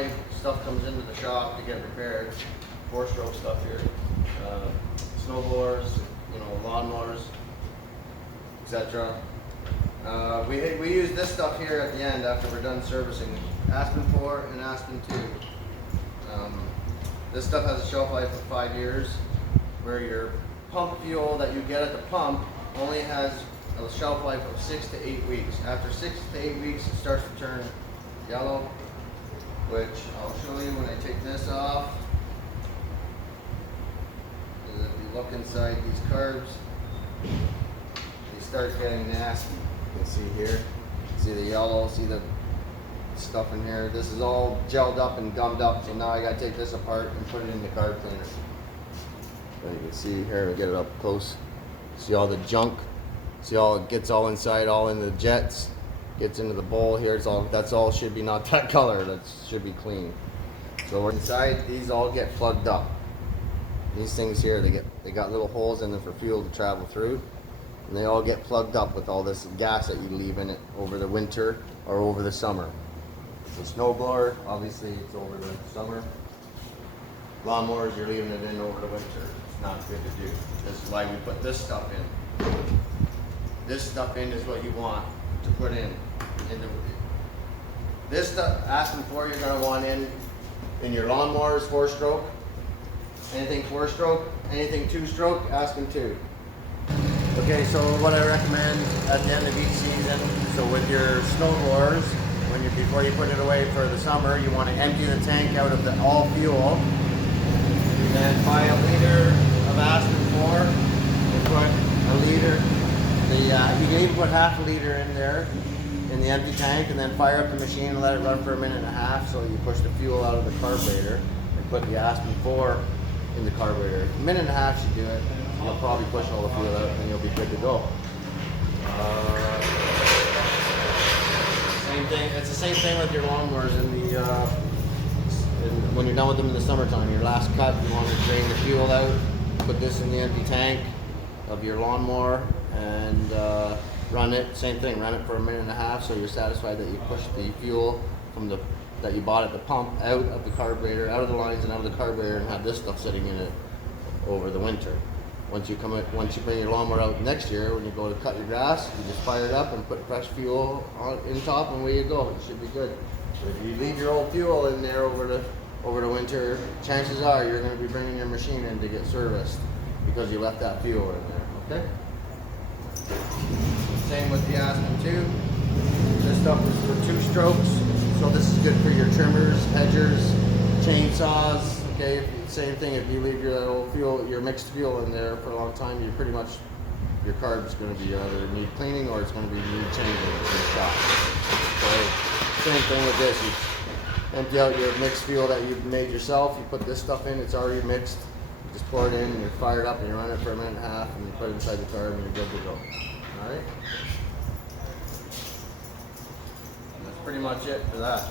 my stuff comes into the shop to get repaired. 4-stroke stuff here, snow blowers, lawnmowers, etc. We use this stuff here at the end after we're done servicing Aspen 4 and Aspen 2. This stuff has a shelf life of 5 years, where your pump fuel that you get at the pump only has a shelf life of 6 to 8 weeks. After 6 to 8 weeks, it starts to turn yellow, which I'll show you when I take this off. If you look inside these carbs, they start getting nasty. You can see here, see the yellow, see the stuff in here. This is all gelled up and gummed up, so now I gotta take this apart and put it in the carb cleaner. So you can see here, we get it up close. See all the junk. See all it gets all inside, all in the jets. Gets into the bowl here. That's all should be not that color. That should be clean. So inside, these all get plugged up. These things here, they got little holes in them for fuel to travel through, and they all get plugged up with all this gas that you leave in it over the winter or over the summer. The snowblower, obviously, it's over the summer. Lawnmowers, you're leaving it in over the winter. It's not good to do. This is why we put this stuff in. This stuff in is what you want to put in. This stuff, Aspen 4, you're going to want in your lawnmowers, 4-stroke. Anything 4-stroke, anything 2-stroke, Aspen 2. Okay, so what I recommend at the end of each season, so with your snow blowers, before you put it away for the summer, you want to empty the tank out of the all fuel, and then buy a liter of Aspen 4, and put a liter. You can even put half a liter in there in the empty tank, and then fire up the machine and let it run for 1.5 minutes, so you push the fuel out of the carburetor and put the Aspen 4 in the carburetor. 1.5 minutes should do it. You'll probably push all the fuel out and you'll be good to go. Same thing. It's the same thing with your lawnmowers when you're done with them in the summertime. Your last cut, you want to drain the fuel out. Put this in the empty tank of your lawnmower and run it. Same thing. Run it for 1.5 minutes so you're satisfied that you pushed the fuel from that you bought at the pump out of the carburetor, out of the lines and out of the carburetor, and have this stuff sitting in it over the winter. Once you bring your lawnmower out next year, when you go to cut your grass, you just fire it up and put fresh fuel in top, and away you go. It should be good. But if you leave your old fuel in there over the winter, chances are you're going to be bringing your machine in to get serviced because you left that fuel in there. Okay. Same with the Aspen 2. This stuff is for 2 strokes, so this is good for your trimmers, hedgers, chainsaws. Okay, same thing. If you leave your old fuel, your mixed fuel in there for a long time, you're pretty much, your carb's going to be either need cleaning or it's going to be need changing in the shop. So same thing with this. You empty out your mixed fuel that you've made yourself. You put this stuff in. It's already mixed. You just pour it in and you fire it up and you run it for 1.5 minutes and you put it inside the carb and you're good to go. All right. And that's pretty much it for that.